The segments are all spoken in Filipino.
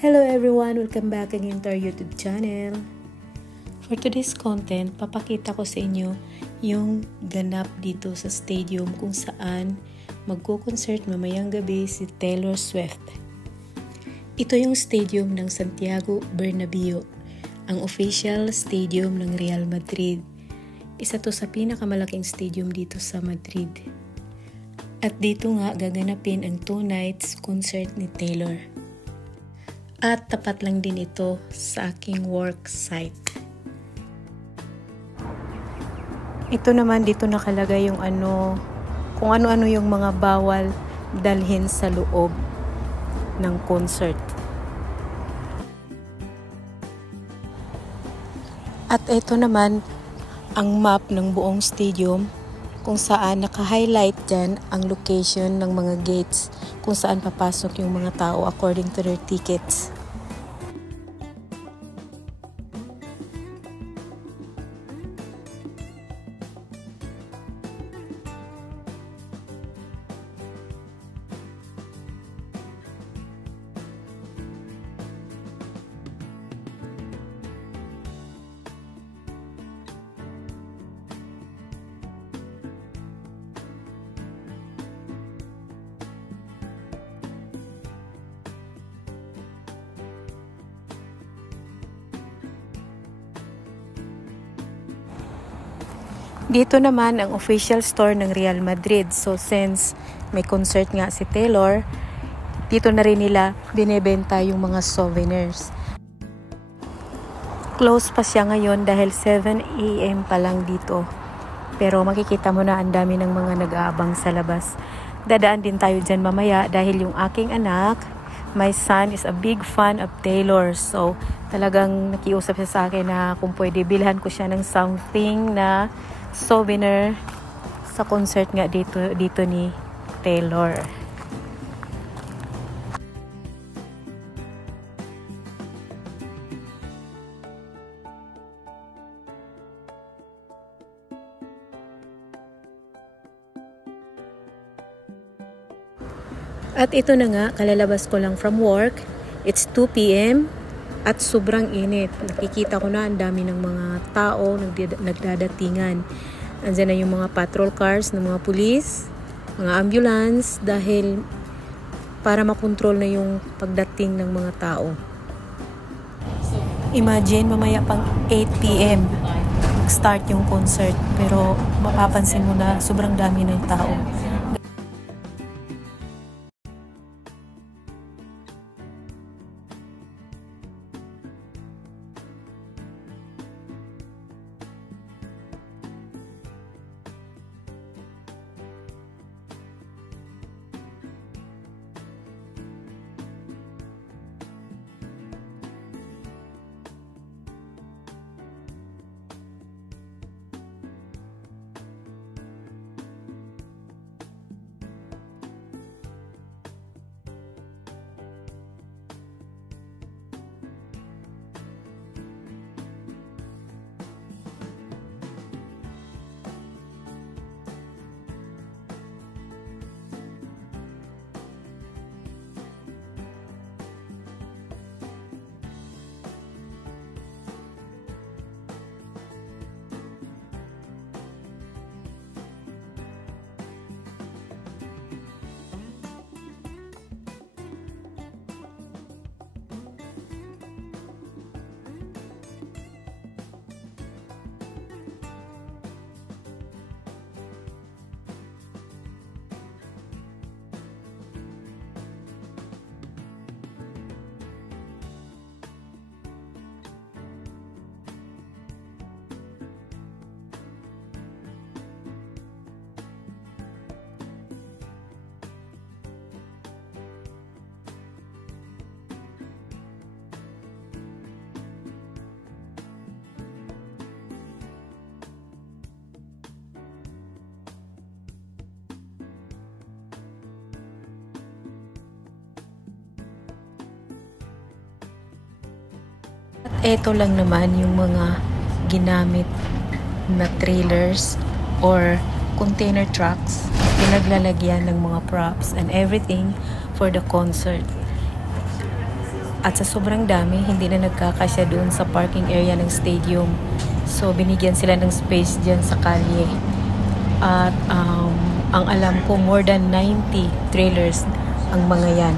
Hello everyone! Welcome back again to our YouTube channel. For today's content, papakita ko sa inyo yung ganap dito sa stadium kung saan magko-concert mamayang gabi si Taylor Swift. Ito yung stadium ng Santiago Bernabeu, ang official stadium ng Real Madrid. Isa to sa pinakamalaking stadium dito sa Madrid. At dito nga gaganapin ang 2 nights concert ni Taylor. At tapat lang din ito sa aking work site. Ito naman dito nakalagay yung kung ano-ano yung mga bawal dalhin sa loob ng concert. At ito naman ang map ng buong stadium kung saan naka-highlight dyan ang location ng mga gates kung saan papasok yung mga tao according to their tickets. Dito naman ang official store ng Real Madrid. So since may concert nga si Taylor, dito na rin nila binebenta yung mga souvenirs. Close pa siya ngayon dahil 7 AM pa lang dito. Pero makikita mo na ang dami ng mga nag-aabang sa labas. Dadaan din tayo dyan mamaya dahil yung aking anak, my son is a big fan of Taylor. So talagang nakiusap siya sa akin na kung pwede bilhan ko siya ng something na souvenir sa concert nga dito ni Taylor. At ito na nga, kalalabas ko lang from work. It's 2 PM at sobrang init. Nakikita ko na ang dami ng mga tao nagdadatingan. Andiyan na yung mga patrol cars ng mga pulis, mga ambulance, dahil para makontrol na yung pagdating ng mga tao. Imagine, mamaya pang 8 PM mag-start yung concert, pero mapapansin mo na sobrang dami ng tao. At eto lang naman yung mga ginamit na trailers or container trucks, pinaglalagyan ng mga props and everything for the concert. At sa sobrang dami, hindi na nagkakasya doon sa parking area ng stadium. So, binigyan sila ng space dyan sa kalye. At ang alam ko, more than 90 trailers ang mga yan.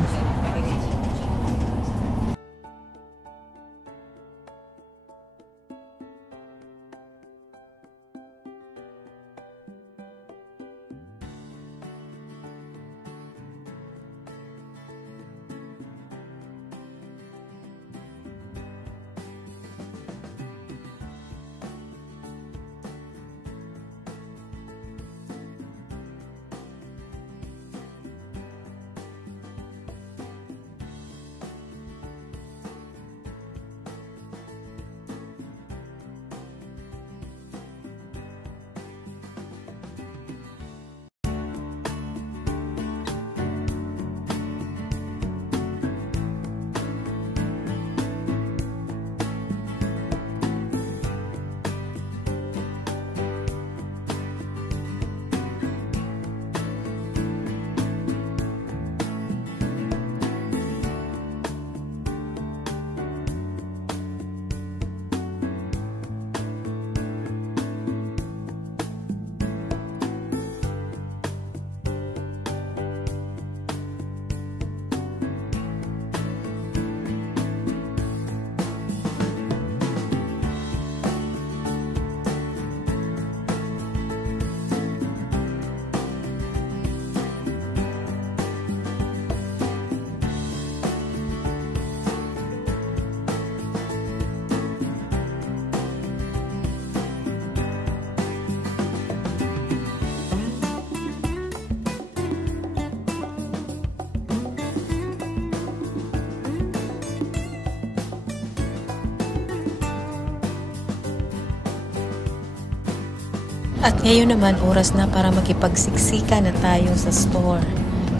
At ngayon naman, oras na para makipagsiksika na tayo sa store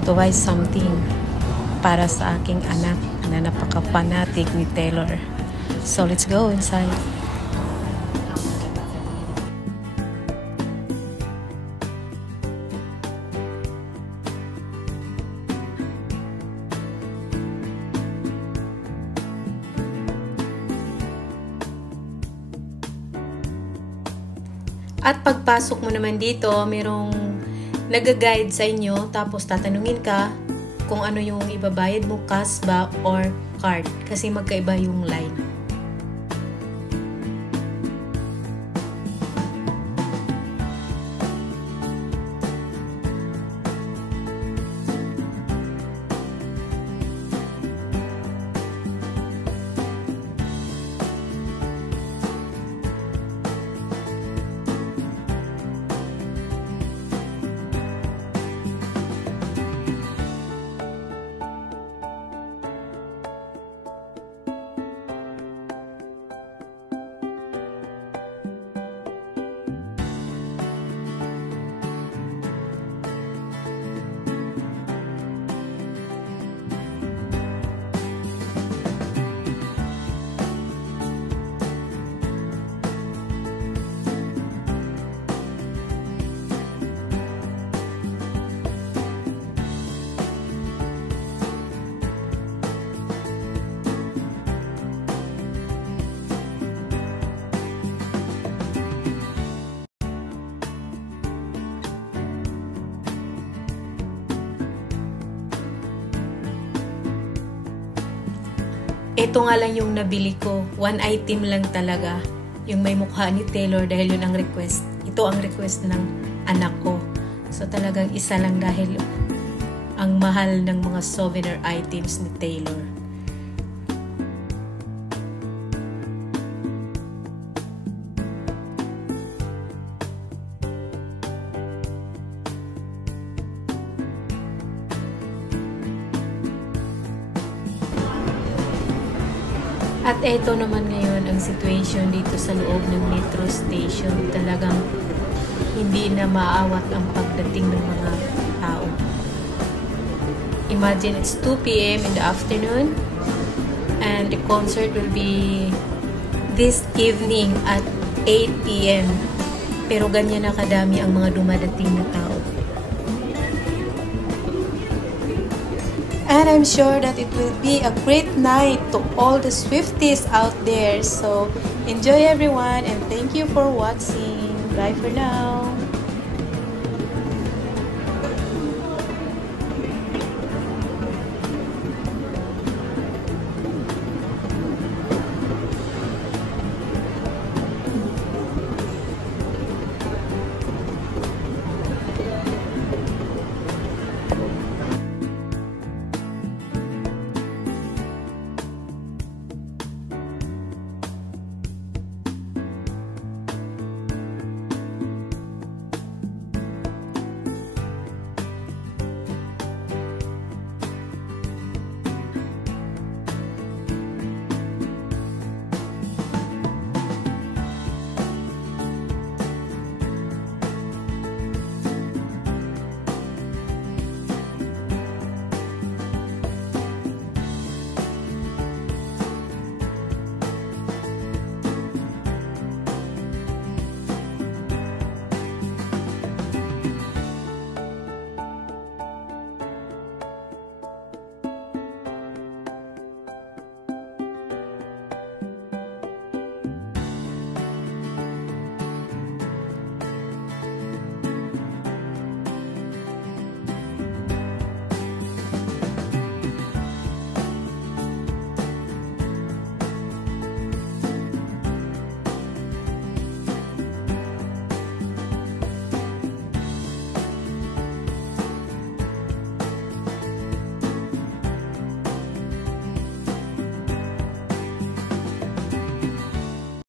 to buy something para sa aking anak na napaka-fanatic ni Taylor. So, let's go inside. At pagpasok mo naman dito, merong nag-guide sa inyo, tapos tatanungin ka kung ano yung ibabayad mo, cash ba or card, kasi magkaiba yung line. Ito nga lang yung nabili ko. One item lang talaga. Yung may mukha ni Taylor dahil yun ang request. Ito ang request ng anak ko. So talagang isa lang dahil ang mahal ng mga souvenir items ni Taylor. At eto naman ngayon ang situation dito sa loob ng metro station. Talagang hindi na maaawat ang pagdating ng mga tao. Imagine it's 2 p.m. in the afternoon and the concert will be this evening at 8 p.m. Pero ganyan na kadami ang mga dumadating na tao. And I'm sure that it will be a great night to all the Swifties out there. So enjoy everyone and thank you for watching. Bye for now.